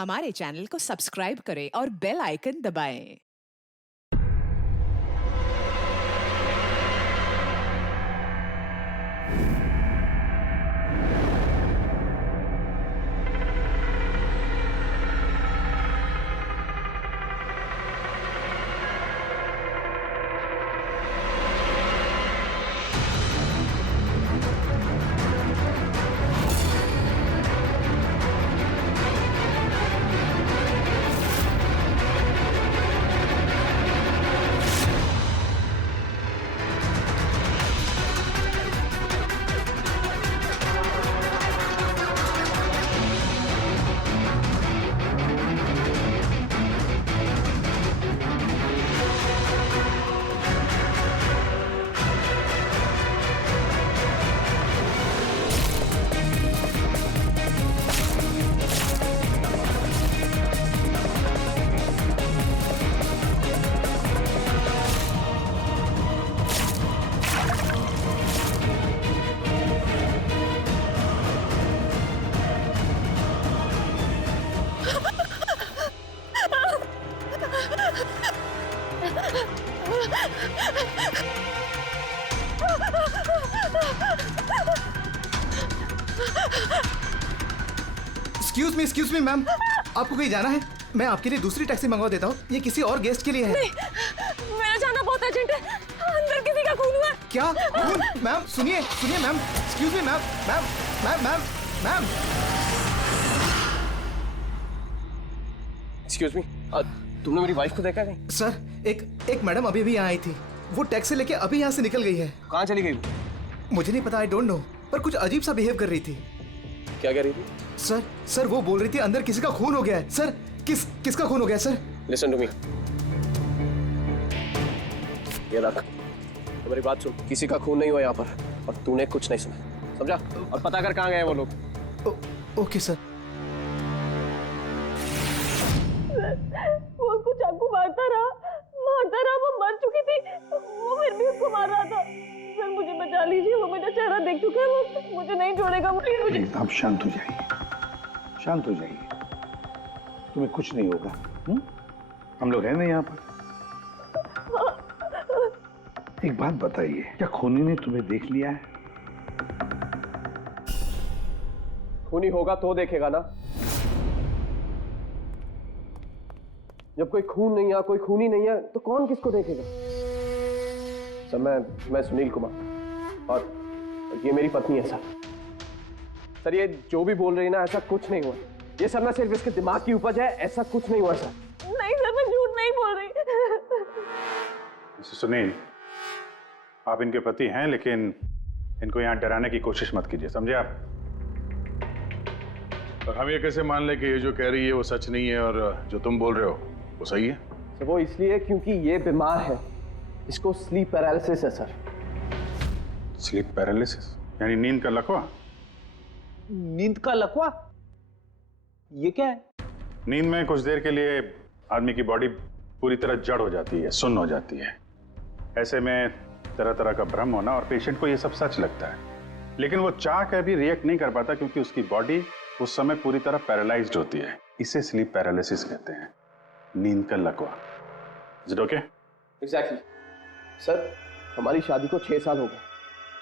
हमारे चैनल को सब्सक्राइब करें और बेल आइकन दबाएं। एक्सक्यूज मी मैम, आपको कहीं जाना है? मैं आपके लिए दूसरी टैक्सी मंगवा देता हूँ। ये किसी और गेस्ट के लिए है। नहीं, मेरा जाना बहुत अर्जेंट है। अंदर किसी का खून हुआ। क्या खून? मैम सुनिए ma'am, excuse me ma'am, ma'am. Excuse me, तुमने मेरी वाइफ को देखा नहीं? सर, एक मैडम अभी भी यहाँ आई थी। वो टैक्सी लेके अभी यहाँ से निकल गई है। कहाँ चली गई? मुझे नहीं पता, आई डोंट नो, पर कुछ अजीब सा बिहेव कर रही थी। क्या कह रही थी? सर वो बोल रही थी अंदर किसी का खून हो गया है। सर किसका खून हो गया सर? लिसन टू मी, ये रख, तो मेरी बात सुन। किसी का खून नहीं हुआ यहाँ पर, और तूने कुछ नहीं सुना, समझा? और पता कर कहाँ गए वो लोग। Okay sir. वो उसको चाकू मारता रहा, वो मर चुकी थी, वो फिर भी उसको मार रहा था। सर मुझे बचा लीजिए, वो मेरा चेहरा देख चुका है, वो मुझे नहीं छोड़ेगा। मुझे आप शांत हो जाइए, शांत हो जाइए, तुम्हें कुछ नहीं होगा। हम लोग हैं ना यहाँ पर। एक बात बताइए, क्या खूनी ने तुम्हें देख लिया है? खूनी होगा तो देखेगा ना। जब कोई खून नहीं है, कोई खूनी नहीं है, तो कौन किसको देखेगा? सर मैं सुनील कुमार, और ये मेरी पत्नी है सर। सर ये जो भी बोल रही है ना, ऐसा कुछ नहीं हुआ। ये सर ना सिर्फ इसके दिमाग की उपज है, ऐसा कुछ नहीं हुआ सर। नहीं सर, मैं झूठ नहीं बोल रही। सुनील, आप इनके पति हैं, लेकिन इनको यहाँ डराने की कोशिश मत कीजिए, समझे आप? और हम ये कैसे मान ले कि ये जो कह रही है वो सच नहीं है, और जो तुम बोल रहे हो वो सही है? सर वो इसलिए क्योंकि ये बीमार है, इसको स्लीप पैरालिसिस है सर। स्लीप पैरालिसिस यानी नींद का लकवा? नींद का लकवा? ये क्या है? नींद में कुछ देर के लिए आदमी की बॉडी पूरी तरह जड़ हो जाती है, सुन्न हो जाती है। ऐसे में तरह तरह का भ्रम होना, और पेशेंट को ये सब सच लगता है, लेकिन वो चाह कर भी रिएक्ट नहीं कर पाता, क्योंकि उसकी बॉडी उस समय पूरी तरह पैरालाइज्ड होती है। इसे स्लीप पैरालिसिस कहते हैं, नींद का लकवा। Is it okay? Exactly sir, हमारी शादी को 6 साल हो गए,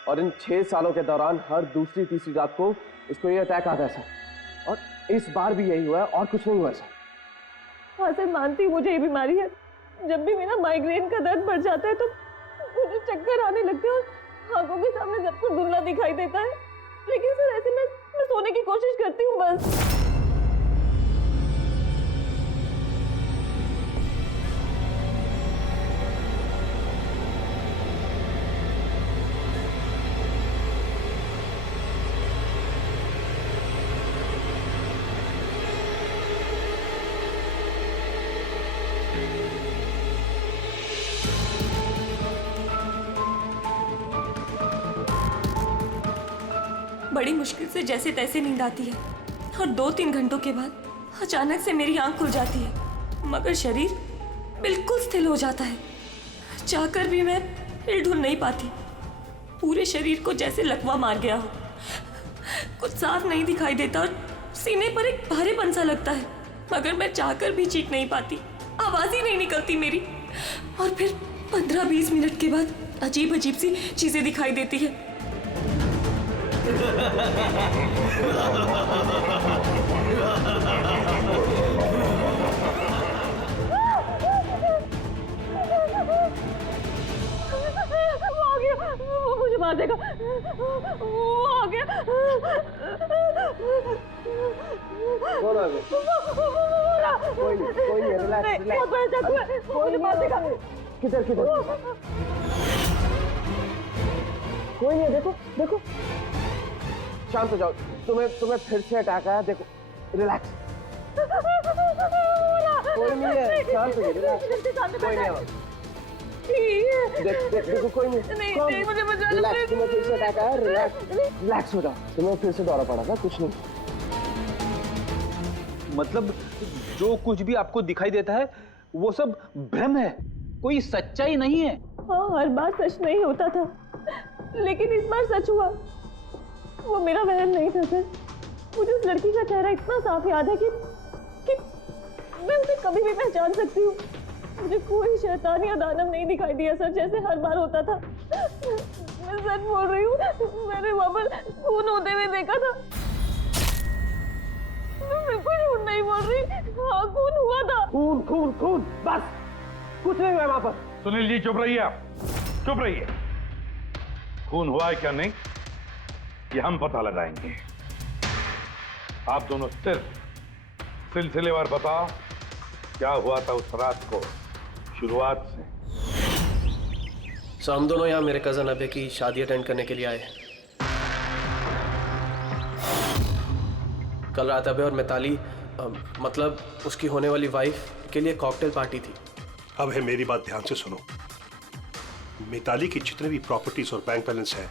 और इन 6 सालों के दौरान हर दूसरी तीसरी रात को इसको ये अटैक आता है सर, और इस बार भी यही हुआ है, और कुछ नहीं हुआ सर। हाँ सर, मानती हूँ मुझे ये बीमारी है। जब भी मेरा माइग्रेन का दर्द बढ़ जाता है तो मुझे चक्कर आने लगते हैं, और आंखों के सामने सब कुछ धुंधला दिखाई देता है। लेकिन सर ऐसे में मैं सोने की कोशिश करती हूँ बस। बड़ी मुश्किल से जैसे तैसे नींद आती है, और 2-3 घंटों के बाद अचानक से मेरी आंख खुल जाती है, मगर शरीर बिल्कुल स्थिर हो जाता है। चाहकर भी मैं हिल-डुल नहीं पाती। पूरे शरीर को जैसे लकवा मार गया हो। कुछ साफ नहीं दिखाई देता और सीने पर एक भारीपन सा लगता है। मगर मैं चाहकर भी चीख नहीं पाती, आवाज ही नहीं निकलती मेरी। और फिर 15-20 मिनट के बाद अजीब अजीब सी चीजें दिखाई देती है। वो मुझे मार देगा, वो आ गया। कौन आ गया? कोई नहीं, रिलैक्स, मुझे मार देगा। किधर? कोई नहीं है, देखो। शांत हो जाओ, तुम्हें फिर से अटैक आया, देखो, रिलैक्स। कोई नहीं है, शांत हो जाओ, रिलैक्स, कोई नहीं है। देखो कोई नहीं, मुझे बचा लो, रिलैक्स, तुम्हें फिर से अटैक आया, रिलैक्स हो जाओ, तुम्हें फिर से दौरा पड़ा था, कुछ नहीं। मतलब जो कुछ भी आपको दिखाई देता है वो सब भ्रम है, कोई सच्चाई नहीं है। हाँ, हर बार सच नहीं होता था, लेकिन इस बार सच हुआ। वो मेरा वहम नहीं था सर। मुझे उस लड़की का चेहरा इतना साफ याद है कि मैं उसे कभी भी पहचान सकती हूँ। मुझे कोई शैतान या दानव नहीं दिखाई दिया सर, जैसे हर बार होता था। मैं सच बोल रही हूँ, मैंने वहाँ पर खून होते हुए देखा था। मैं बिल्कुल झूठ नहीं बोल रही। हाँ, खून हुआ था। खून, बस कुछ नहीं हुआ वहाँ पर। सुनील जी चुप रहिए, आप चुप रहिए। खून हुआ है क्या नहीं ये हम पता लगाएंगे। आप दोनों सिर्फ सिलसिलेवार बताओ क्या हुआ था उस रात को, शुरुआत से। सो हम दोनों यहाँ मेरे कजन अभय की शादी अटेंड करने के लिए आए। कल रात अभय और मिताली मतलब उसकी होने वाली वाइफ के लिए कॉकटेल पार्टी थी। अब है मेरी बात ध्यान से सुनो। मिताली की जितने भी प्रॉपर्टीज और बैंक बैलेंस है,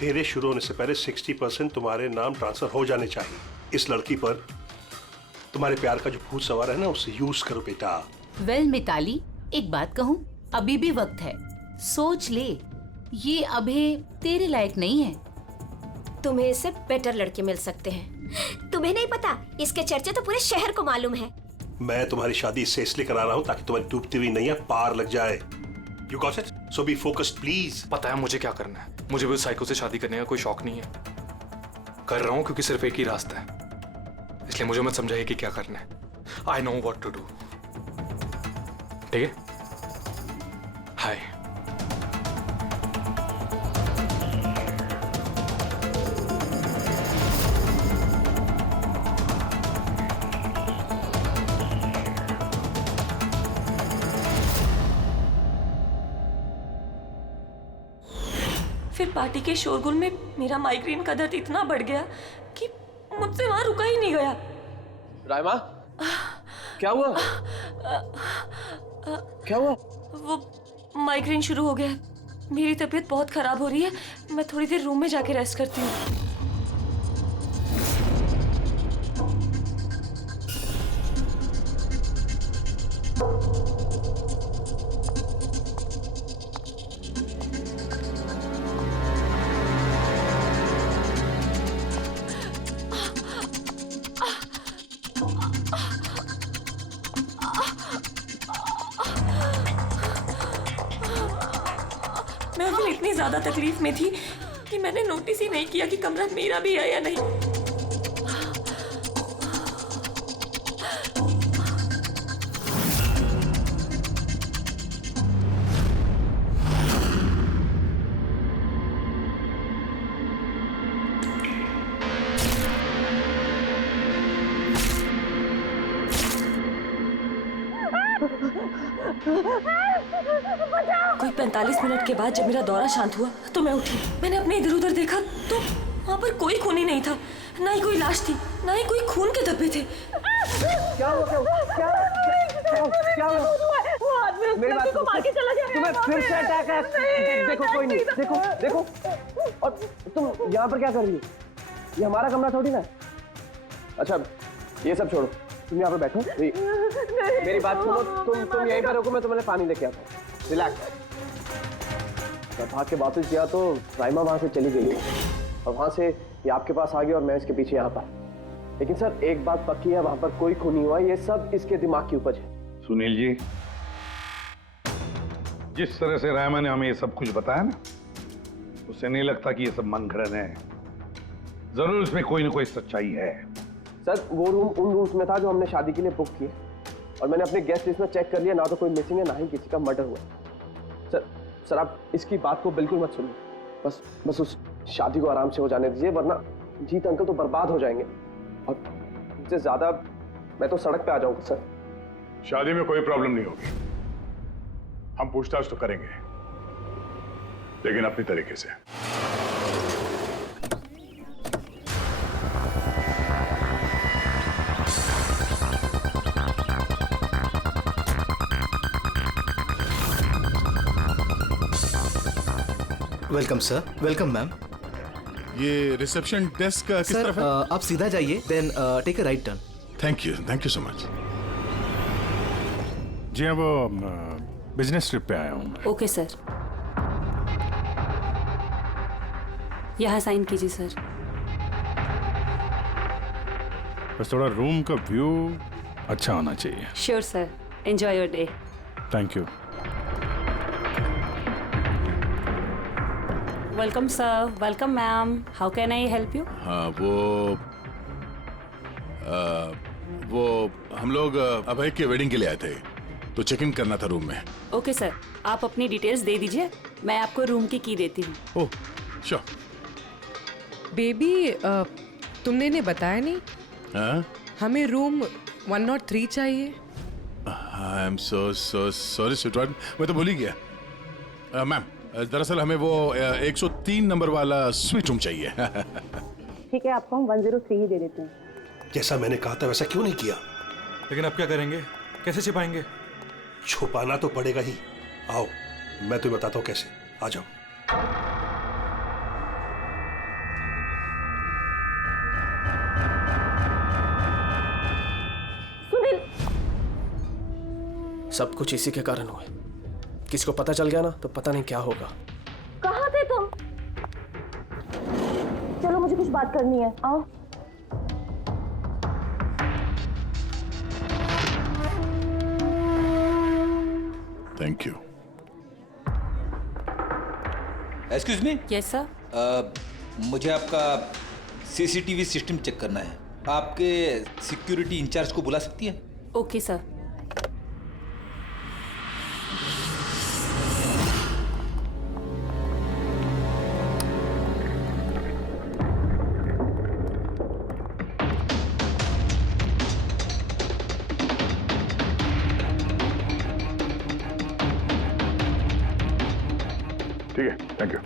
तेरे शुरू होने से पहले 60% तुम्हारे नाम ट्रांसफर हो जाने चाहिए। इस लड़की पर तुम्हारे प्यार का जो भूत सवार है ना, उसे यूज करो बेटा। वेल मिताली, एक बात कहूँ, अभी भी वक्त है, सोच ले। ये अभी तेरे लायक नहीं है। तुम्हें इससे बेटर लड़के मिल सकते हैं। तुम्हें नहीं पता, इसके चर्चे तो पूरे शहर को मालूम है। मैं तुम्हारी शादी इससे इसलिए करा रहा हूँ ताकि तुम्हारी डूबती हुई नैया पार लग जाए। You got it? So be focused please. पता है मुझे क्या करना है। मुझे भी उस साइको से शादी करने का कोई शौक नहीं है। कर रहा हूँ क्योंकि सिर्फ एक ही रास्ता है, इसलिए मुझे मत समझाइए कि क्या करना है। I know what to do. ठीक है? हाय। फिर पार्टी के शोरगुल में मेरा माइग्रेन का दर्द इतना बढ़ गया कि मुझसे वहां रुका ही नहीं गया। राइमा, क्या हुआ? क्या हुआ? वो माइग्रेन शुरू हो गया है। मेरी तबीयत बहुत खराब हो रही है। मैं थोड़ी देर रूम में जाके रेस्ट करती हूँ। मैं उस दिन इतनी ज्यादा तकलीफ में थी कि मैंने नोटिस ही नहीं किया कि कमरा मेरा भी है या नहीं। कोई 45 मिनट के बाद जब मेरा दौरा शांत हुआ तो मैं उठी। मैंने अपने इधर उधर देखा तो वहाँ पर कोई खून ही नहीं था, ना ही कोई लाश थी, ना ही कोई खून के धब्बे थे। क्या हुआ? मेरी बात सुनो, तुम्हें फिर से अटैक है। देखो कोई नहीं, देखो। और तुम यहाँ पर क्या कर रही हो? ये हमारा कमरा थोड़ी ना। अच्छा ये सब छोड़ो, तुम यहाँ पे बैठो। मेरी बात सुनो, तुम यहीं पर रुको, मैं तुम्हें पानी लेके आता हूँ। रिलैक्स। मैं भाग के वापस गया तो राइमा वहां से चली गई और वहां से ये आपके पास आ गई और मैं इसके पीछे यहाँ पर। लेकिन सर एक बात पक्की है, वहां पर कोई खून नहीं हुआ, ये सब इसके दिमाग की उपज है। सुनील जी, जिस तरह से रायमा ने हमें ये सब कुछ बताया ना, उससे नहीं लगता कि ये सब मन घड़न है। जरूर इसमें कोई ना कोई सच्चाई है। सर वो रूम उन रूम्स में था जो हमने शादी के लिए बुक किए, और मैंने अपने गेस्ट लिस्ट में चेक कर लिया, ना तो कोई मिसिंग है ना ही किसी का मर्डर हुआ। सर आप इसकी बात को बिल्कुल मत सुनिए, बस उस शादी को आराम से हो जाने दीजिए, वरना जीत अंकल तो बर्बाद हो जाएंगे, और इससे ज्यादा मैं तो सड़क पे आ जाऊंगा। सर शादी में कोई प्रॉब्लम नहीं होगी, हम पूछताछ तो करेंगे, लेकिन अपनी तरीके से। Welcome sir. Welcome ma'am. ये रिसेप्शन डेस्क किस सर तरफ है? आप सीधा जाइए, then take a right turn. Thank you so much. जी हाँ, वो बिजनेस ट्रिप पे आया हूँ। ओके सर, यहाँ साइन कीजिए सर। बस थोड़ा रूम का व्यू अच्छा होना चाहिए। Sure sir, enjoy your day. Thank you. Welcome sir, welcome ma'am, how can I help you? हाँ, वो हम लोग अभय के वेडिंग के लिए आए थे, तो चेक इन करना था रूम में। ओके सर, आप अपनी डिटेल्स दे दीजिए, मैं आपको रूम की देती हूँ। Oh sure. बेबी, तुमने इन्हें बताया नहीं? हाँ? हमें रूम 103 चाहिए। I am so sorry sweetheart, मैं तो भूल ही गया। मैम, दरअसल हमें वो 103 नंबर वाला स्वीट रूम चाहिए। ठीक है, आपको हम 103 ही दे देते हैं। जैसा मैंने कहा था वैसा क्यों नहीं किया? लेकिन अब क्या करेंगे, कैसे छिपाएंगे? छुपाना तो पड़ेगा ही। आओ मैं तुम्हें बताता हूँ कैसे, आ जाओ। सुनील, सब कुछ इसी के कारण हुआ है। किसी को पता चल गया ना तो पता नहीं क्या होगा। कहाँ थे तुम? चलो मुझे कुछ बात करनी है, आओ। Thank you. Excuse me. Yes sir. मुझे आपका सीसीटीवी सिस्टम चेक करना है। आपके सिक्योरिटी इंचार्ज को बुला सकती है? Okay sir. ठीक है, थैंक यू।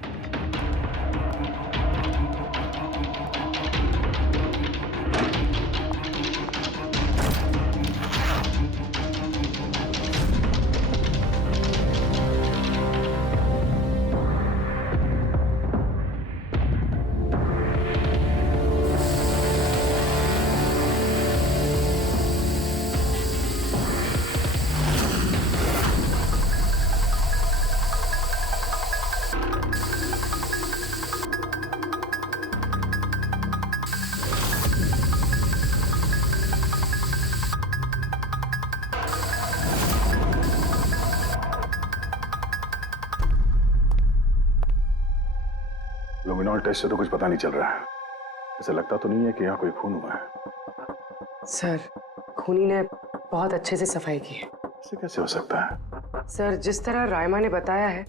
लुमिनॉल टेस्ट से तो कुछ पता नहीं चल रहा है। ऐसा लगता तो नहीं है कि यहाँ कोई खून हुआ है। सर, खूनी ने बहुत अच्छे से सफाई की है। ऐसे कैसे हो सकता है? सर, जिस तरह रायमा ने बताया है,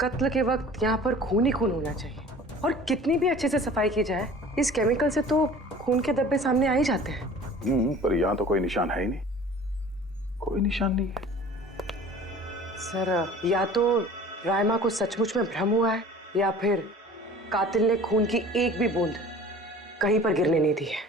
कत्ल के वक्त यहाँ पर खून ही खून होना चाहिए। और कितनी भी अच्छे से सफाई की जाए, इस केमिकल से तो खून के धब्बे सामने आ ही जाते हैं। पर यहाँ तो कोई निशान है ही नहीं। कोई निशान नहीं है। सर, या तो रायमा को सचमुच में भ्रम हुआ है, या फिर कातिल ने खून की एक भी बूंद कहीं पर गिरने नहीं दी है।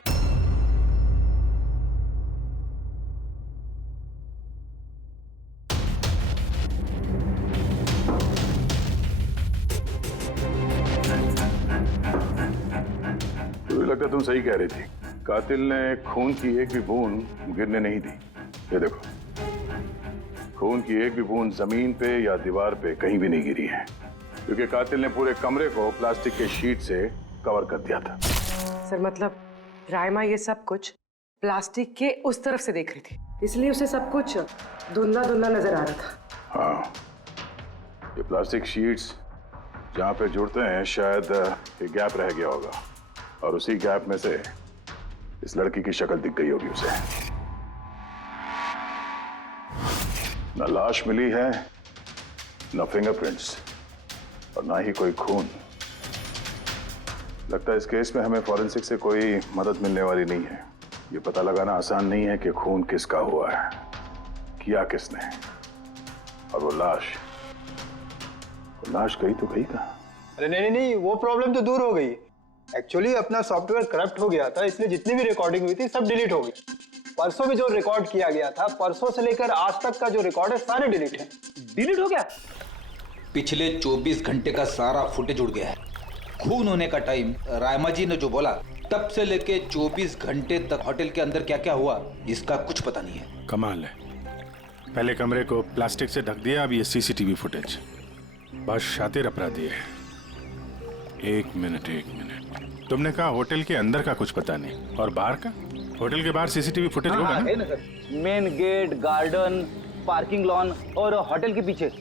मुझे लगता तुम सही कह रही थी। कातिल ने खून की एक भी बूंद गिरने नहीं दी। ये देखो, खून की एक भी बूंद जमीन पे या दीवार पे कहीं भी नहीं गिरी है, क्योंकि कातिल ने पूरे कमरे को प्लास्टिक के शीट से कवर कर दिया था। सर, मतलब रायमा ये सब कुछ प्लास्टिक के उस तरफ से देख रही थी, इसलिए उसे सब कुछ धुंधला धुंधला नजर आ रहा था। हाँ, ये प्लास्टिक शीट्स जहाँ पे जुड़ते हैं शायद एक गैप रह गया होगा और उसी गैप में से इस लड़की की शक्ल दिख गई होगी उसे। न लाश मिली है, न फिंगरप्रिंट्स और ना ही कोई खून। लगता है इस केस में हमें फॉरेंसिक से कोई मदद मिलने वाली नहीं है। ये पता लगाना आसान नहीं है कि खून किसका हुआ है, किया किसने, और वो लाश गई तो गई कहाँ? अरे नहीं, वो प्रॉब्लम तो दूर हो गई। एक्चुअली अपना सॉफ्टवेयर करप्ट हो गया था, इसलिए जितनी भी रिकॉर्डिंग हुई थी सब डिलीट हो गई। परसों भी जो रिकॉर्ड किया गया था, परसों से लेकर आज तक का जो रिकॉर्ड है सारे डिलीट है। डिलीट हो गया? पिछले 24 घंटे का सारा फुटेज उड़ गया है। खून होने का टाइम रायमा जी ने जो बोला, तब से लेके 24 घंटे तक होटल के अंदर क्या क्या हुआ इसका कुछ पता नहीं है। कमाल है, पहले कमरे को प्लास्टिक से ढक दिया, अब ये सीसीटीवी फुटेज। बहुत शातिर अपराधी है। एक मिनट, तुमने कहा होटल के अंदर का कुछ पता नहीं, और बाहर का? होटल के बाहर सीसीटीवी फुटेज होगा ना? है ना sir, main gate, garden, parking lawn और होटल के पीछे।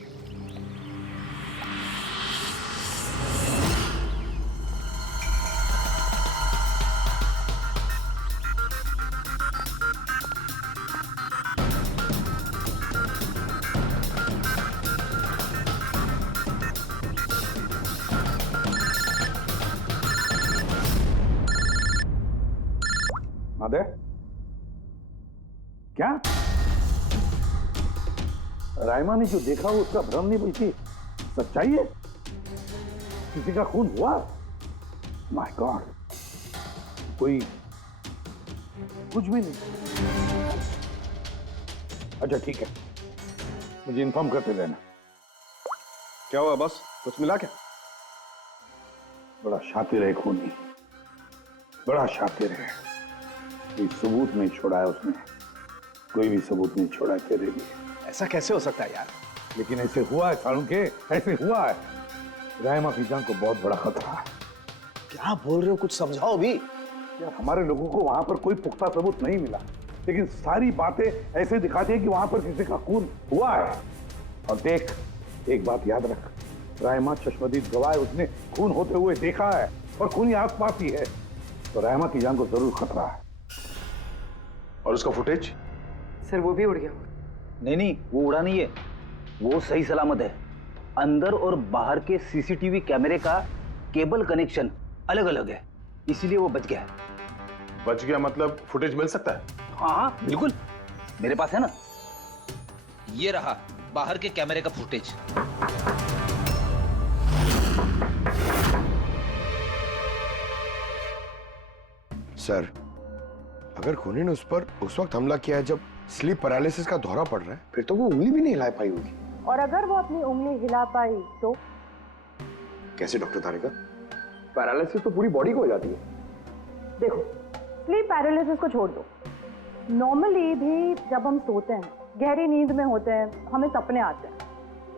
क्या रायमा ने जो देखा वो उसका भ्रम नहीं बल्कि सच्चाई है? किसी का खून हुआ? माय गॉड, कोई कुछ भी नहीं। अच्छा ठीक है, मुझे इन्फॉर्म करते रहना। क्या हुआ बॉस, कुछ मिला क्या? बड़ा शातिर है खूनी, बड़ा शातिर है। कोई सबूत नहीं छोड़ा है उसने, कोई भी सबूत नहीं छोड़ा तेरे लिए। ऐसा कैसे हो सकता है यार? लेकिन ऐसे हुआ है सालुंके, ऐसे हुआ है। रायमा की जान को बहुत बड़ा खतरा है। क्या बोल रहे हो, कुछ समझाओ भी। यार हमारे लोगों को वहां पर कोई पुख्ता सबूत नहीं मिला, लेकिन सारी बातें ऐसे दिखाती है कि वहां पर किसी का खून हुआ है। और देख, एक बात याद रख, रायमा चश्मदीद गवाह है, उसने खून होते हुए देखा है और खून आस पास ही है, तो रायमा की जान को जरूर खतरा है। और उसका फुटेज? सर वो भी उड़ गया। नहीं, वो उड़ा नहीं है, वो सही सलामत है। अंदर और बाहर के सीसीटीवी कैमरे का केबल कनेक्शन अलग अलग है, इसीलिए वो बच गया है। बच गया मतलब फुटेज मिल सकता है? हाँ बिल्कुल, मेरे पास है ना। ये रहा बाहर के कैमरे का फुटेज। सर, अगर खूनी ने उस पर उस वक्त हमला किया है जब स्लीप पैरालिसिस का दौरा पड़ रहा है, फिर तो वो उंगली भी नहीं हिला पाई होगी। और अगर वो अपनी उंगली हिला पाई तो? कैसे डॉक्टर तारिका? पैरालिसिस तो पूरी बॉडी को हो जाती है। देखो, स्लीप पैरालिसिस को छोड़ दो, नॉर्मली भी जब हम सोते हैं, गहरी नींद में होते हैं, हमें सपने आते हैं,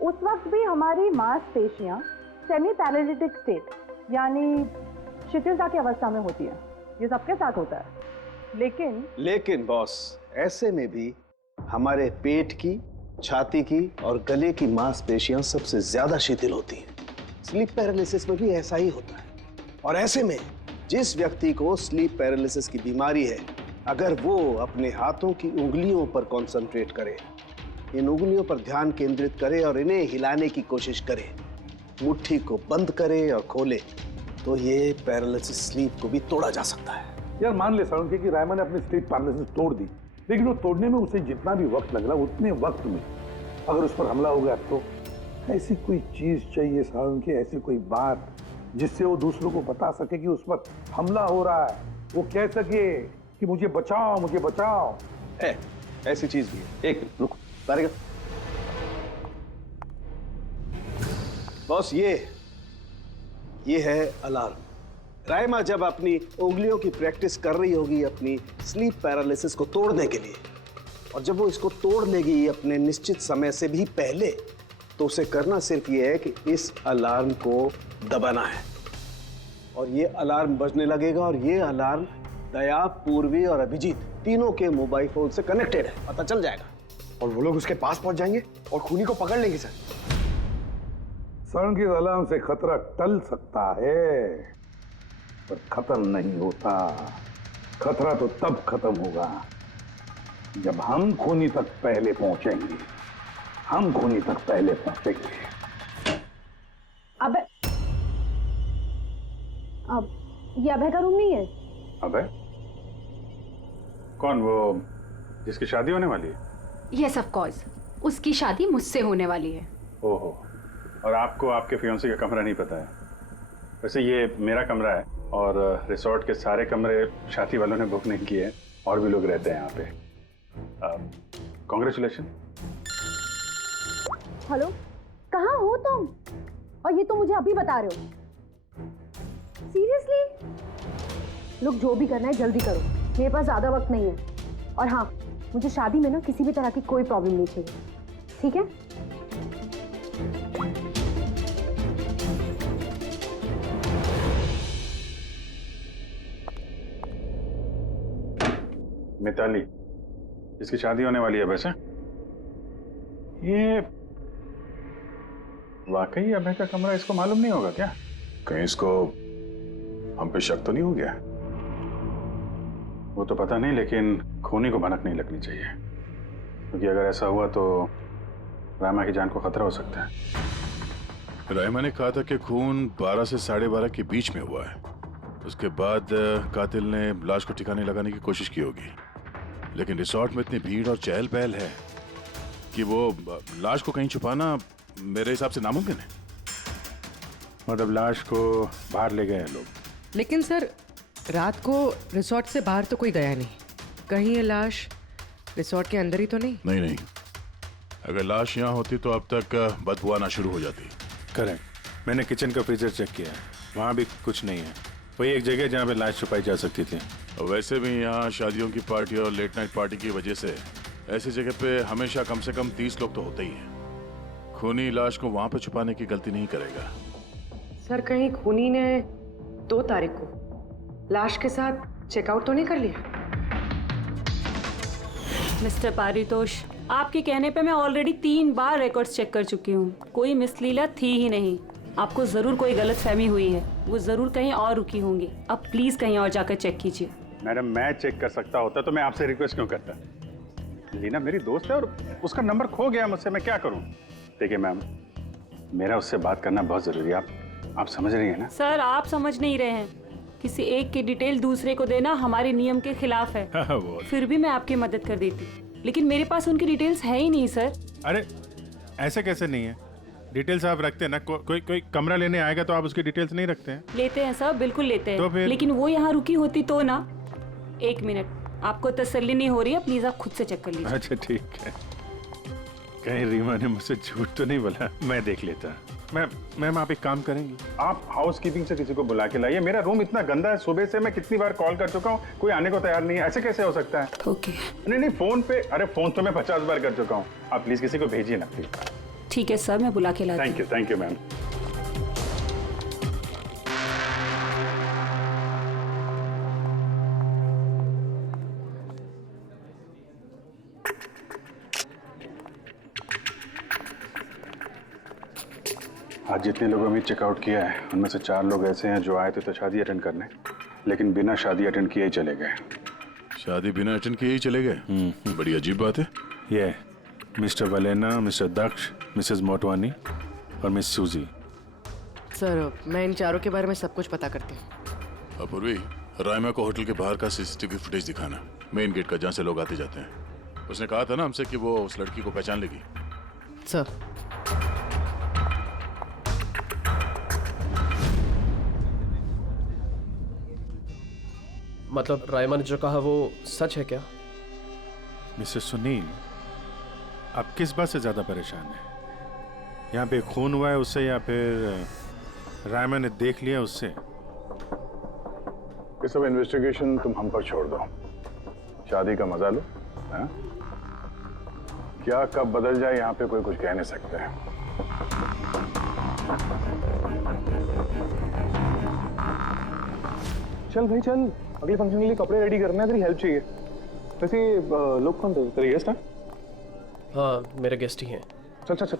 उस वक्त भी हमारी मांसपेशियां सेमी पैरालिटिक स्टेट यानी शिथिलता की अवस्था में होती है। ये सबके साथ होता है। लेकिन बॉस, ऐसे में भी हमारे पेट की, छाती की और गले की मांसपेशियां सबसे ज्यादा शिथिल होती हैं। स्लीप पैरालिसिस में भी ऐसा ही होता है। और ऐसे में जिस व्यक्ति को स्लीप पैरालिसिस की बीमारी है, अगर वो अपने हाथों की उंगलियों पर कंसंट्रेट करे, इन उंगलियों पर ध्यान केंद्रित करे और इन्हें हिलाने की कोशिश करे, मुट्ठी को बंद करे और खोले, तो ये पैरालिसिस स्लीप को भी तोड़ा जा सकता है। यार मान ले सालुंके कि रायमा ने अपनी स्लीप पैरालिसिस तोड़ दी, लेकिन वो तोड़ने में उसे जितना भी वक्त लग रहा, उतने वक्त में अगर उस पर हमला हो गया तो ऐसी कोई चीज चाहिए सालुंके, ऐसी कोई बात जिससे वो दूसरों को बता सके कि उस पर हमला हो रहा है, वो कह सके कि मुझे बचाओ, मुझे बचाओ। है, ऐसी चीज भी है। एक मिनट रुको तारिका। बॉस, ये है अलार्म। रायमा जब अपनी उंगलियों की प्रैक्टिस कर रही होगी अपनी स्लीप पैरालिसिस को तोड़ने के लिए, और जब वो इसको तोड़ लेगी अपने निश्चित समय से भी पहले, तो उसे करना सिर्फ ये है कि इस अलार्म को दबाना है, और ये अलार्म बजने लगेगा, और ये अलार्म दया, पूर्वी और अभिजीत तीनों के मोबाइल फोन से कनेक्टेड है, पता चल जाएगा। और वो लोग उसके पास पहुंच जाएंगे और खूनी को पकड़ लेंगे सर। सर की अलार्म से खतरा टल सकता है पर खत्म नहीं होता। खतरा तो तब खत्म होगा जब हम खूनी तक पहले पहुंचेंगे। हम खूनी तक पहले पहुंचेंगे। अब ये अभय का रूम नहीं है? अभय? कौन, वो जिसकी शादी होने वाली है? यस ऑफ कोर्स, उसकी शादी मुझसे होने वाली है। ओहो, और आपको आपके फियांसे का कमरा नहीं पता है? वैसे ये मेरा कमरा है और रिसोर्ट के सारे कमरे शादी वालों ने बुक नहीं किए हैं, और भी लोग रहते हैं यहाँ पे। कॉन्ग्रेचुलेशन। हेलो, कहाँ हो तुम? और ये तो मुझे अभी बता रहे हो? सीरियसली? लोग जो भी करना है जल्दी करो, मेरे पास ज्यादा वक्त नहीं है। और हाँ, मुझे शादी में ना किसी भी तरह की कोई प्रॉब्लम नहीं चाहिए, ठीक है? मिताली, जिसकी शादी होने वाली है, वैसे ये वाकई अभय का कमरा इसको मालूम नहीं होगा क्या? कहीं इसको हम पे शक तो नहीं हो गया? वो तो पता नहीं, लेकिन खूनी को भनक नहीं लगनी चाहिए, क्योंकि अगर ऐसा हुआ तो रामा की जान को खतरा हो सकता है। रामा ने कहा था कि खून 12 से 12:30 के बीच में हुआ है। उसके बाद कातिल ने लाश को ठिकाने लगाने की कोशिश की होगी, लेकिन रिसोर्ट में इतनी भीड़ और चहल पहल है कि वो लाश को कहीं छुपाना मेरे हिसाब से नामुमकिन है। मतलब लाश को बाहर ले गए हैं लोग? लेकिन सर, रात को रिसोर्ट से बाहर तो कोई गया नहीं। कहीं ये लाश रिसोर्ट के अंदर ही तो नहीं? नहीं, अगर लाश यहाँ होती तो अब तक बदबू आना शुरू हो जाती। करेक्ट। मैंने किचन का फ्रीजर चेक किया है, वहाँ भी कुछ नहीं है। वही एक जगह जहाँ पे लाश छुपाई जा सकती थी। वैसे भी यहाँ शादियों की पार्टी और लेट नाइट पार्टी की वजह से ऐसी जगह पे हमेशा कम से कम 30 लोग तो होते ही हैं। खूनी लाश को वहाँ पे छुपाने की गलती नहीं करेगा। सर, कहीं खूनी ने 2 तारीख को लाश के साथ चेकआउट तो नहीं कर लिया? मिस्टर पारितोष, आपके कहने पे मैं ऑलरेडी 3 बार रिकॉर्ड्स चेक कर चुकी हूँ। कोई मिसलीला थी ही नहीं। आपको जरूर कोई गलतफहमी हुई है, वो जरूर कहीं और रुकी होंगी। अब प्लीज कहीं और जाकर चेक कीजिए। मैडम, मैं चेक कर सकता होता तो मैं आपसे रिक्वेस्ट क्यों करता? लीना मेरी दोस्त है और उसका नंबर खो गया मुझसे, मैं क्या करूँ? देखिए मैम, मेरा उससे बात करना बहुत जरूरी है। आप समझ रही हैं ना? सर, आप समझ नहीं रहे हैं। किसी एक की डिटेल दूसरे को देना हमारे नियम के खिलाफ है। फिर भी मैं आपकी मदद कर देती, लेकिन मेरे पास उनकी डिटेल्स है ही नहीं सर। अरे ऐसे कैसे नहीं है? डिटेल्स आप रखते हैं ना? कोई कमरा लेने आएगा तो आप उसकी डिटेल्स नहीं रखते हैं? लेते हैं सर, बिल्कुल लेते हैं। तो फिर? लेकिन वो यहाँ रुकी होती तो ना। 1 मिनट, आपको तसल्ली नहीं हो रही है, प्लीज आप खुद से चेक कर लीजिए। अच्छा ठीक है। कहीं रीमा ने मुझसे झूठ तो नहीं बोला? मैं देख लेता। मैम आप एक काम करेंगी, आप हाउस कीपिंग से किसी को बुला के लाइए। मेरा रूम इतना गंदा है, सुबह से मैं कितनी बार कॉल कर चुका हूँ, कोई आने को तैयार नहीं है। ऐसे कैसे हो सकता है? ओके। नहीं, फोन पे, अरे फोन तो मैं 50 बार कर चुका हूँ। आप प्लीज किसी को भेजिए ना प्लीज। ठीक है सर, मैं बुला के लाती हूँ। Thank you ma'am. आज जितने लोगों ने चेकआउट किया है, उनमें से 4 लोग ऐसे हैं जो आए थे तो शादी अटेंड करने, लेकिन बिना शादी अटेंड किए ही चले गए। शादी बिना अटेंड किए ही चले गए? बड़ी अजीब बात है। ये मिस्टर वलेना, मिस्टर दक्ष, मिसेस मोटवानी और मिस सूजी। सर, मैं इन 4 के बारे में सब कुछ पता करती हूँ। अपूर्वी, रायमा को होटल के बाहर का सीसीटीवी फुटेज दिखाना, मेन गेट का, जहाँ से लोग आते जाते हैं। उसने कहा था ना हमसे कि वो उस लड़की को पहचान लेगी। सर, मतलब रायमा ने जो कहा वो सच है क्या? मिस्टर सुनील, आप किस बात से ज्यादा परेशान हैं? यहाँ पे खून हुआ है उससे, या फिर रायमा ने देख लिया उससे? ये सब इन्वेस्टिगेशन तुम हम पर छोड़ दो, शादी का मजा लो। हाँ? क्या कब बदल जाए यहाँ पे कोई कुछ कह नहीं सकते हैं। चल भाई चल, अगले फंक्शन के लिए कपड़े रेडी करने हैं, तेरी हेल्प चाहिए। वैसे लोग कौन थे? तेरे गेस्ट हैं? हाँ, मेरे गेस्ट ही हैं। चल चल चल।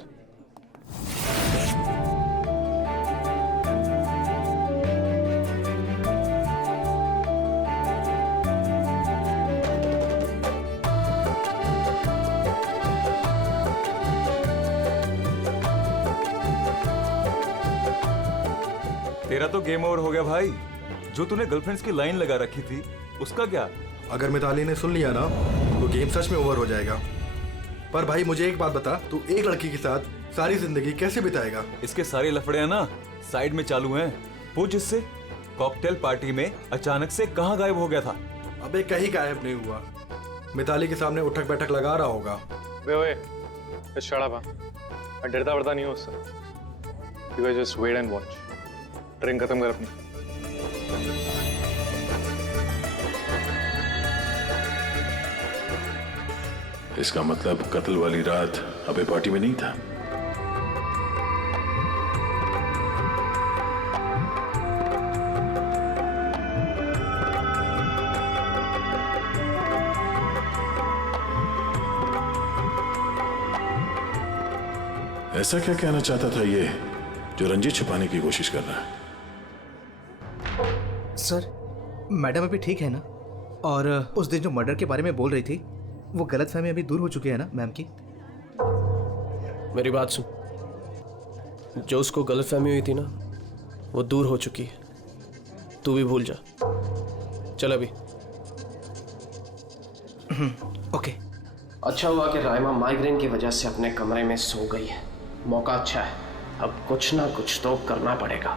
तेरा तो गेम ओवर हो गया भाई। जो तूने गर्लफ्रेंड्स की लाइन लगा रखी थी उसका क्या? अगर मिताली ने सुन लिया ना तो गेम सच में ओवर हो जाएगा। पर भाई मुझे एक बात बता, तू एक लड़की के साथ सारी जिंदगी कैसे बिताएगा? इसके सारे लफड़े हैं ना साइड में चालू हैं। पूछ इससे, कॉकटेल पार्टी में अचानक से कहाँ गायब हो गया था? अबे कहीं गायब नहीं हुआ, मिताली के सामने उठक बैठक लगा रहा होगा। वे शट अप। मैं डरता वरता नहीं हूँ उससे। You guys just wait and watch. Drink खत्म कर अपनी। इसका मतलब कत्ल वाली रात अबे पार्टी में नहीं था। ऐसा क्या कहना चाहता था ये जो रंजीत छुपाने की कोशिश कर रहा है? सर, मैडम अभी ठीक है ना? और उस दिन जो मर्डर के बारे में बोल रही थी वो गलतफहमी अभी दूर हो चुकी है ना मैम की? मेरी बात सुन, जो उसको गलतफहमी हुई थी ना वो दूर हो चुकी है। तू भी भूल जा। चल अभी। ओके। अच्छा हुआ कि राइमा माइग्रेन की वजह से अपने कमरे में सो गई है। मौका अच्छा है, अब कुछ ना कुछ तो करना पड़ेगा।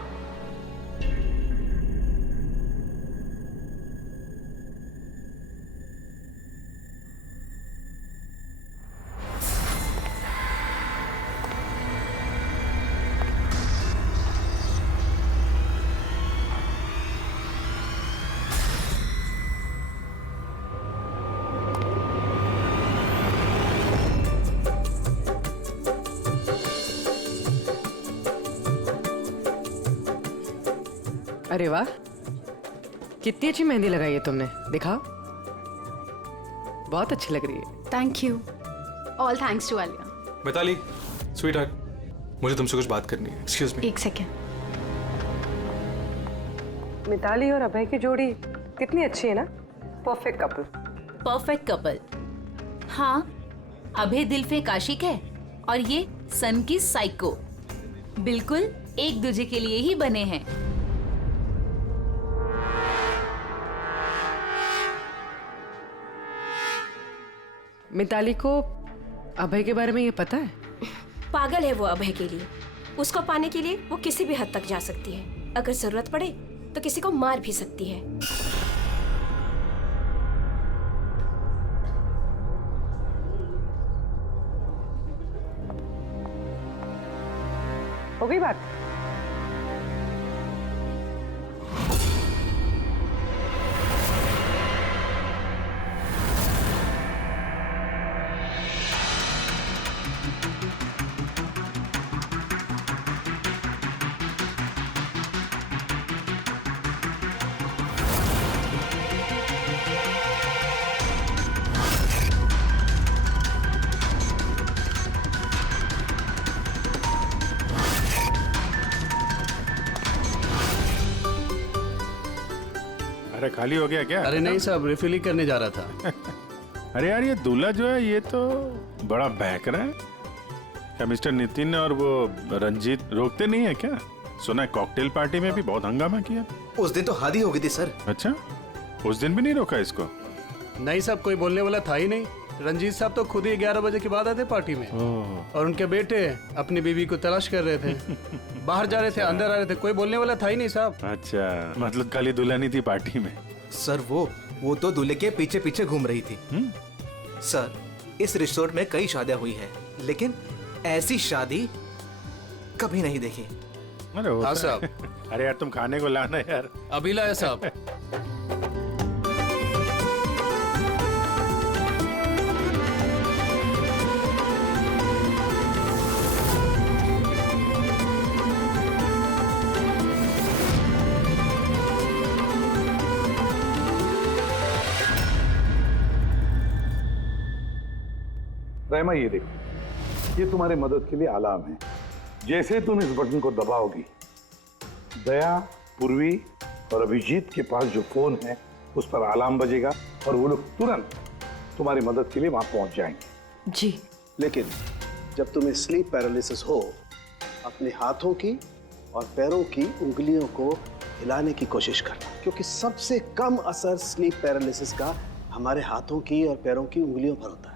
अरे वाह, कितनी अच्छी मेहंदी लगाई है तुमने, दिखाओ। बहुत अच्छी लग रही है। Thank you. All thanks to Alia. Mitali, sweetheart, मुझे तुमसे कुछ बात करनी है। Excuse me. एक सेकेंड। मिताली और अभय की जोड़ी कितनी अच्छी है ना? Perfect couple. Perfect couple. हाँ, अभय दिल पे आशिक है और ये सन की साइको। बिल्कुल एक दूजे के लिए ही बने हैं। मिताली को अभय के बारे में ये पता है? पागल है वो अभय के लिए। उसको पाने के लिए वो किसी भी हद तक जा सकती है। अगर जरूरत पड़े तो किसी को मार भी सकती है। हो गई बात? अरे खाली हो गया क्या? अरे नहीं साहब, रिफिल ही करने जा रहा था। अरे यार ये दूल्हा जो है ये तो बड़ा बहक रहा है। क्या मिस्टर नितिन और वो रंजीत रोकते नहीं है क्या? सुना है कॉकटेल पार्टी में भी बहुत हंगामा किया। उस दिन तो हादी हो गई थी सर। अच्छा, उस दिन भी नहीं रोका इसको? नहीं साहब, कोई बोलने वाला था ही नहीं। रंजीत साहब तो खुद ही 11 बजे के बाद आए थे पार्टी में। और उनके बेटे अपनी बीवी को तलाश कर रहे थे। बाहर जा रहे थे, अंदर आ रहे थे, कोई बोलने वाला था ही नहीं साहब। अच्छा, मतलब खाली दुल्हन ही थी पार्टी में? सर वो तो दूल्हे के पीछे पीछे घूम रही थी। सर, इस रिसोर्ट में कई शादियां हुई हैं, लेकिन ऐसी शादी कभी नहीं देखी। अरे हाँ साहब। अरे यार तुम खाने को लाना यार। अभी लाया साहब। रहमा ये देखो, ये तुम्हारी मदद के लिए अलार्म है। जैसे तुम इस बटन को दबाओगी, दया, पूर्वी और अभिजीत के पास जो फोन है उस पर अलार्म बजेगा और वो लोग तुरंत तुम्हारी मदद के लिए वहां पहुंच जाएंगे। जी। लेकिन जब तुम्हें स्लीप पैरालिसिस हो, अपने हाथों की और पैरों की उंगलियों को हिलाने की कोशिश करना, क्योंकि सबसे कम असर स्लीप पैरालिसिस का हमारे हाथों की और पैरों की उंगलियों पर होता है।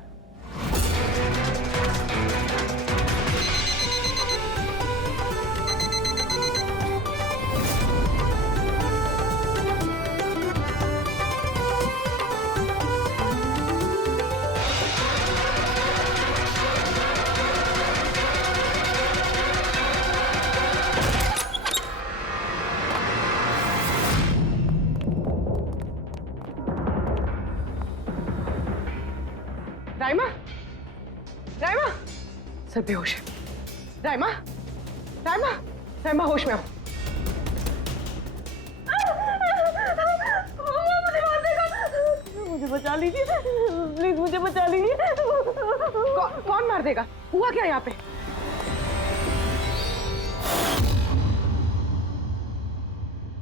राइमा, राइमा, सर बेहोश है। राइमा, राइमा, राइमा होश में आओ। मुझे बचा लीजिए, प्लीज मुझे बचा लीजिए। कौन मार देगा? हुआ क्या यहाँ पे?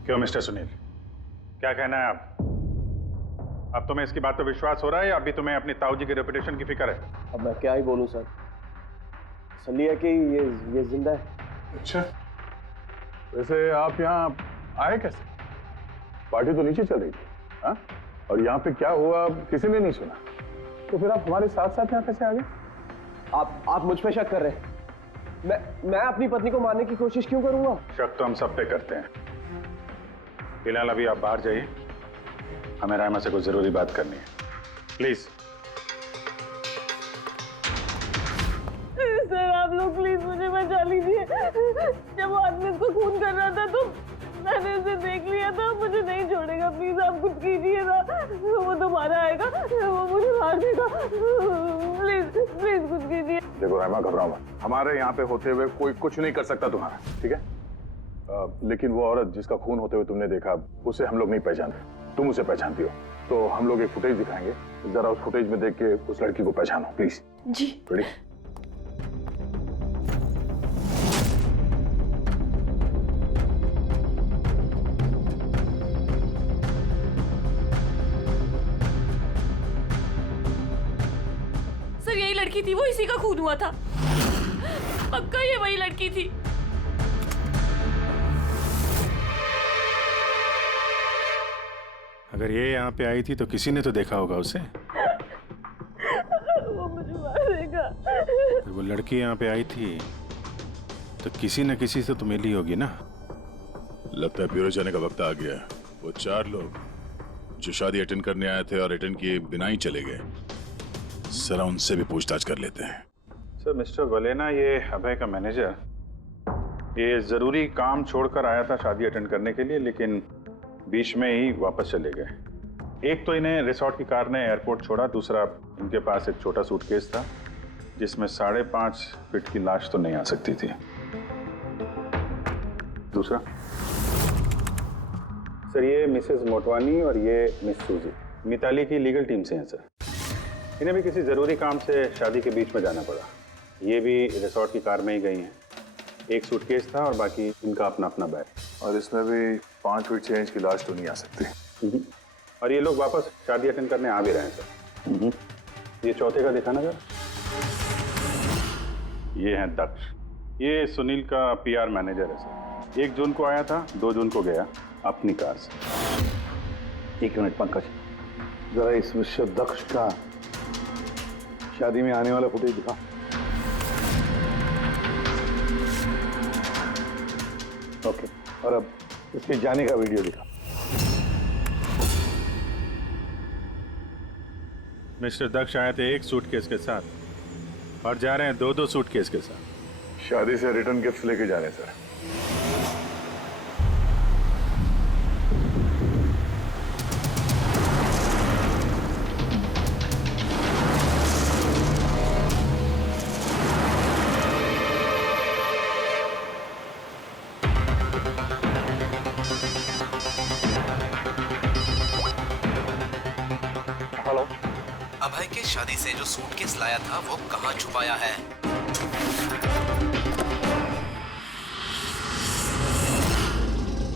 क्यों मिस्टर सुनील, क्या कहना है आप? अब तुम्हें इसकी बात पर विश्वास हो रहा है या अभी तुम्हें अपनी ताऊ जी की रेपुटेशन की फिक्र है? अब मैं क्या ही बोलूं सर, सली है कि ये जिंदा है। अच्छा, वैसे आप यहाँ आए कैसे? पार्टी तो नीचे चल रही थी, हाँ? और यहाँ पे क्या हुआ किसी ने नहीं सुना, तो फिर आप हमारे साथ साथ यहाँ कैसे आ गए? आप मुझ पे शक कर रहे हैं? मैं अपनी पत्नी को मारने की कोशिश क्यों करूंगा? शक तो हम सब पे करते हैं। फिलहाल अभी आप बाहर जाइए, हमें रायमा से कुछ जरूरी बात करनी है, प्लीज। सर आप लोग प्लीज मुझे बचा लीजिए। जब वो आदमी उसको खून कर रहा था तो मैंने उसे देख लिया था, मुझे नहीं छोड़ेगा। प्लीज आप कुछ कीजिए ना, वो दोबारा आएगा, वो मुझे मार देगा। प्लीज प्लीज कुछ कीजिए। देखो रायमा, घबराओ मत, हमारे यहाँ पे होते हुए कोई कुछ नहीं कर सकता तुम्हारा, ठीक है? लेकिन वो औरत जिसका खून होते हुए तुमने देखा, उसे हम लोग नहीं पहचानते, तुम उसे पहचानती हो, तो हम लोग एक फुटेज दिखाएंगे, जरा उस फुटेज में देख के उस लड़की को पहचानो प्लीज। जी। रेडी? सर यही लड़की थी, वो इसी का खून हुआ था, पक्का ये वही लड़की थी। अगर ये यहाँ पे आई थी तो किसी ने तो देखा होगा उसे। वो मुझे मार देगा। वो लड़की यहाँ पे आई थी तो किसी न किसी से तो मिली होगी ना। लगता है ब्यूरो जाने का वक्त आ गया। वो 4 लोग जो शादी अटेंड करने आए थे और अटेंड किए बिना ही चले गए, जरा उनसे भी पूछताछ कर लेते हैं। सर मिस्टर वलेना, ये अभय का मैनेजर, ये जरूरी काम छोड़कर आया था शादी अटेंड करने के लिए, लेकिन बीच में ही वापस चले गए। एक तो इन्हें रिसोर्ट की कार ने एयरपोर्ट छोड़ा, दूसरा इनके पास एक छोटा सूटकेस था जिसमें 5.5 फीट की लाश तो नहीं आ सकती थी। दूसरा सर, ये मिसेस मोटवानी और ये मिस सूजी मिताली की लीगल टीम से हैं सर। इन्हें भी किसी ज़रूरी काम से शादी के बीच में जाना पड़ा। ये भी रिसोर्ट की कार में ही गई हैं। एक सूटकेस था और बाकी इनका अपना अपना बैग। और इसमें भी 5 फीट 6 इंच की लाश तो नहीं आ सकती। और ये लोग वापस शादी अटेंड करने आ भी रहे हैं सर। ये चौथे का दिखाना सर। ये है दक्ष, ये सुनील का PR मैनेजर है सर। 1 जून को आया था, 2 जून को गया अपनी कार से। 1 मिनट पंकज, जरा इस मिस्टर दक्ष का शादी में आने वाला फुटेज दिखा। ओके, और अब इसके जाने का वीडियो दिखा। मिस्टर दक्ष आए थे 1 सूटकेस के साथ और जा रहे हैं 2-2 सूटकेस के साथ। शादी से रिटर्न गिफ्ट लेके जा रहे हैं सर। अभय के शादी से ने जो सूटकेस लाया था वो कहाँ छुपाया है।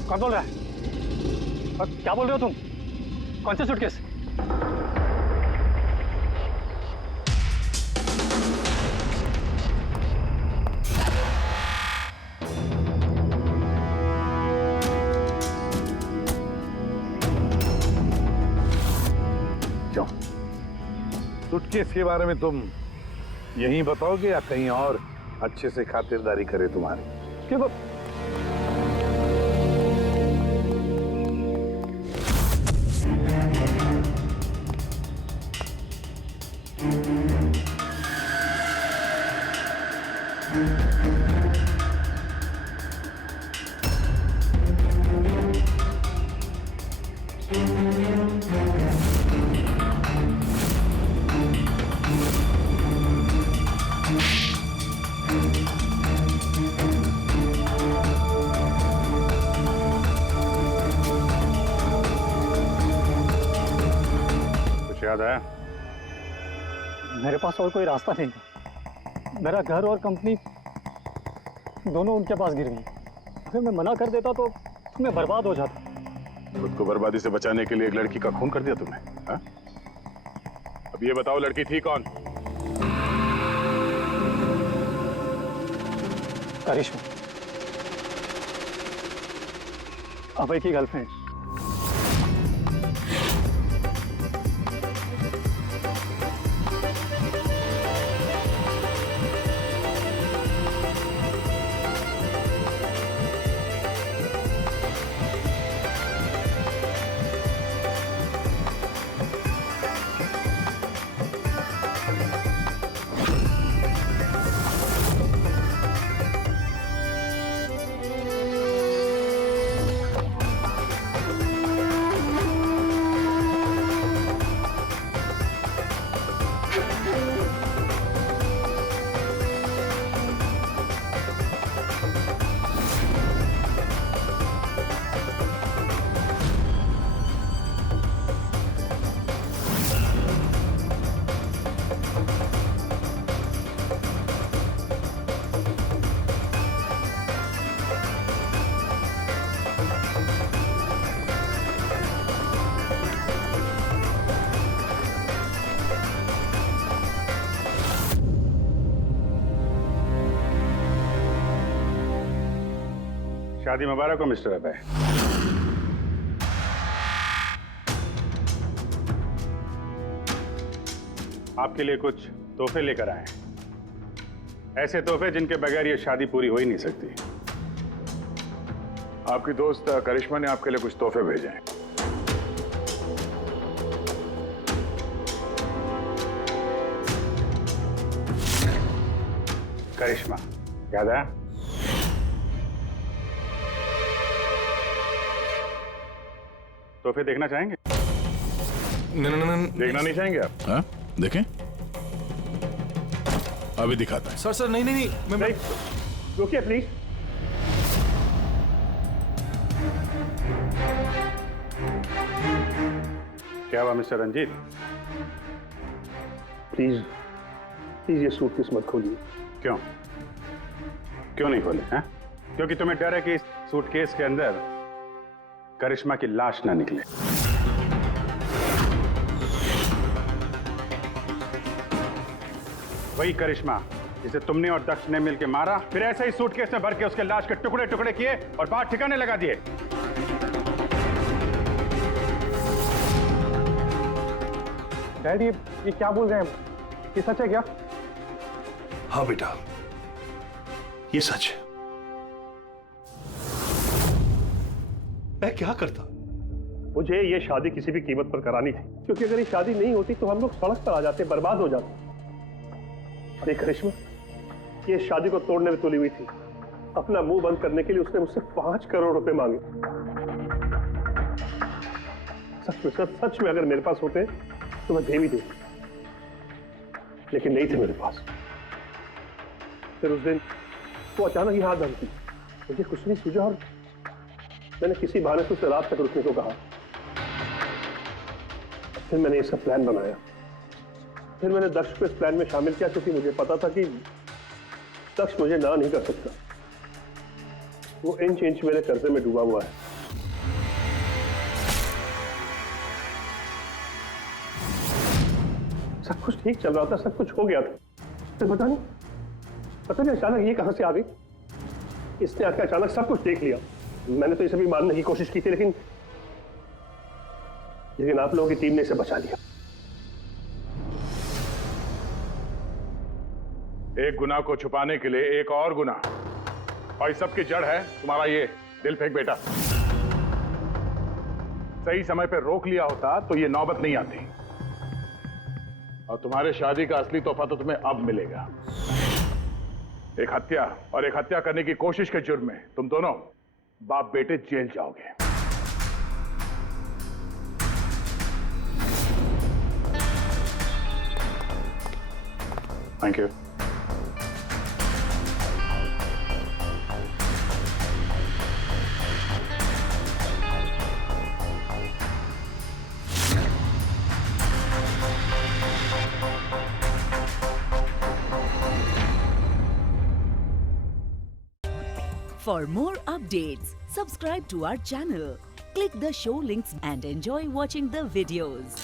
कौन बोल रहा है? और क्या बोल रहे हो तुम? कौन सा सूटकेस? क्यों? सूटकेस के बारे में तुम यहीं बताओगे या कहीं और अच्छे से खातिरदारी करे तुम्हारी? क्यों? याद आया? मेरे पास और कोई रास्ता नहीं था। मेरा घर और कंपनी दोनों उनके पास गिर गई। अगर मैं मना कर देता तो मैं बर्बाद हो जाता। खुद को बर्बादी से बचाने के लिए एक लड़की का खून कर दिया तुमने, हा? अब ये बताओ लड़की थी कौन? करिश्मा, अभय की गर्लफ्रेंड। शादी मुबारक हो मिस्टर अभय। आपके लिए कुछ तोहफे लेकर आए हैं, ऐसे तोहफे जिनके बगैर ये शादी पूरी हो ही नहीं सकती। आपकी दोस्त करिश्मा ने आपके लिए कुछ तोहफे भेजे हैं। करिश्मा, याद आया? तोहफे देखना चाहेंगे? देखना नहीं चाहेंगे आप? हाँ, देखें। अभी दिखाता है। सर नहीं नहीं नहीं, मैं रुकिए प्लीज। क्या हुआ मिस्टर रंजीत? प्लीज प्लीज ये सूटकेस मत खोलिए। क्यों? क्यों नहीं खोले? हैं? क्योंकि तुम्हें डर है कि इस सूटकेस के अंदर करिश्मा की लाश ना निकले। वही करिश्मा जिसे तुमने और दक्ष ने मिलकर मारा, फिर ऐसे ही सूटकेस में भर के उसके लाश के टुकड़े टुकड़े किए और बाहर ठिकाने लगा दिए। डैड, ये क्या बोल रहे हैं? ये सच है क्या? हाँ बेटा, ये सच है। मैं क्या करता? मुझे ये शादी किसी भी कीमत पर करानी थी, क्योंकि अगर ये शादी नहीं होती तो हम लोग सड़क पर आ जाते, बर्बाद हो जाते। अरे करिश्मा, ये शादी को तोड़ने में तुली हुई थी। अपना मुंह बंद करने के लिए उसने मुझसे 5 करोड़ रुपए मांगे। सच में अगर मेरे पास होते तो मैं दे भी देता, लेकिन नहीं थे मेरे पास। फिर उस दिन वो अचानक ही हाथ धमकी, मुझे कुछ नहीं सूझा और मैंने किसी बहाने से उसे रात तक रुकने को कहा। फिर मैंने इसका प्लान बनाया फिर मैंने दक्ष को इस प्लान में शामिल किया क्योंकि मुझे पता था कि दक्ष मुझे ना नहीं कर सकता। वो इंच इंच मेरे कर्जे में डूबा हुआ है। सब कुछ ठीक चल रहा था, सब कुछ हो गया था, फिर पता नहीं अचानक ये कहां से आ गई। इसने आके अचानक सब कुछ देख लिया। मैंने तो इसे भी मारने की कोशिश की थी, लेकिन आप लोगों की टीम ने इसे बचा लिया। एक गुनाह को छुपाने के लिए एक और गुनाह, और इस सब की जड़ है तुम्हारा ये दिल फेंक बेटा। सही समय पे रोक लिया होता तो ये नौबत नहीं आती, और तुम्हारे शादी का असली तोहफा तो तुम्हें अब मिलेगा। एक हत्या और एक हत्या करने की कोशिश के जुर्म में तुम दोनों बाप बेटे जेल जाओगे। Thank you. For more updates, subscribe to our channel, click the show links and enjoy watching the videos.